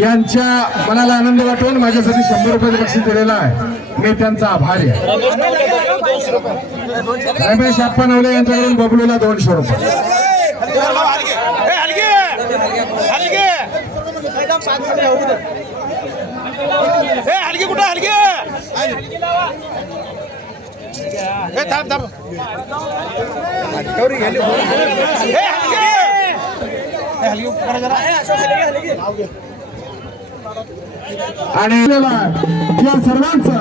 यांच्या मनाला आनंद वाटून माझ्यासाठी 100 रुपयाचं बक्षीस दिलेलं आहे. मी त्यांचा आभारी आहे. रमेश आप्पा नवले यांच्याकडून बबलूला 200 रुपये. आणि या सर्वांचं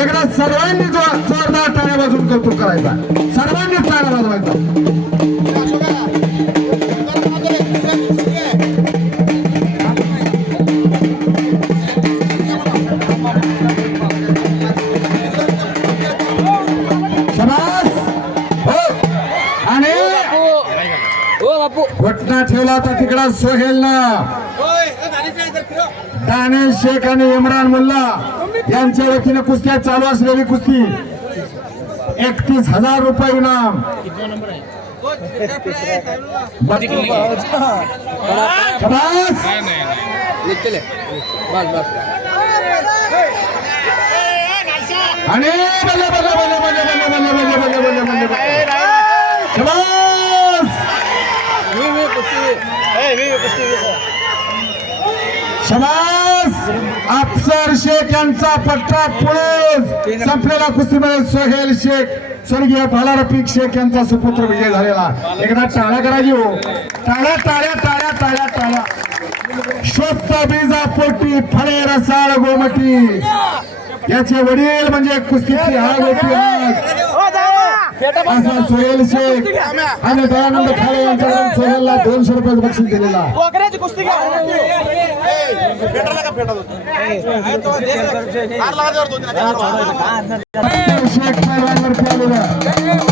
एकदा सर्वांनी जोरदार टाळ्या वाजवून कौतुक करायचा. सर्वांनी टाळ्या वाजवायचा. घटना ठेवला होता तिकडा सोहेलनं. दानिश शेख आणि इम्रान मुल्ला यांच्या वतीने कुस्त्या चालू असलेली कुस्ती 31,000 रुपये इनाम. आणि शबास अफसर शेख यांचा पट्टा पुढे संपलेला कुस्तीमध्ये सोहेल शेख स्वर्गीय भाला रफिक शेख यांचा सुपुत्र विजय झालेला. एकदा टाळ्या करायची हो. टाळ्या टाळ्या टाळ्या टाळ्या टाळ्या. शोभत बीजा पोटी फळे रसाळ गोमटी. याचे वडील म्हणजे कुस्तीची हार होती. असा सोहेल शेख आणि दयानंद खाडे यांच्याकडून सोहेलला 200 रुपयाचं बक्षीस दिलेला. शेख पैलवानवरती आलेला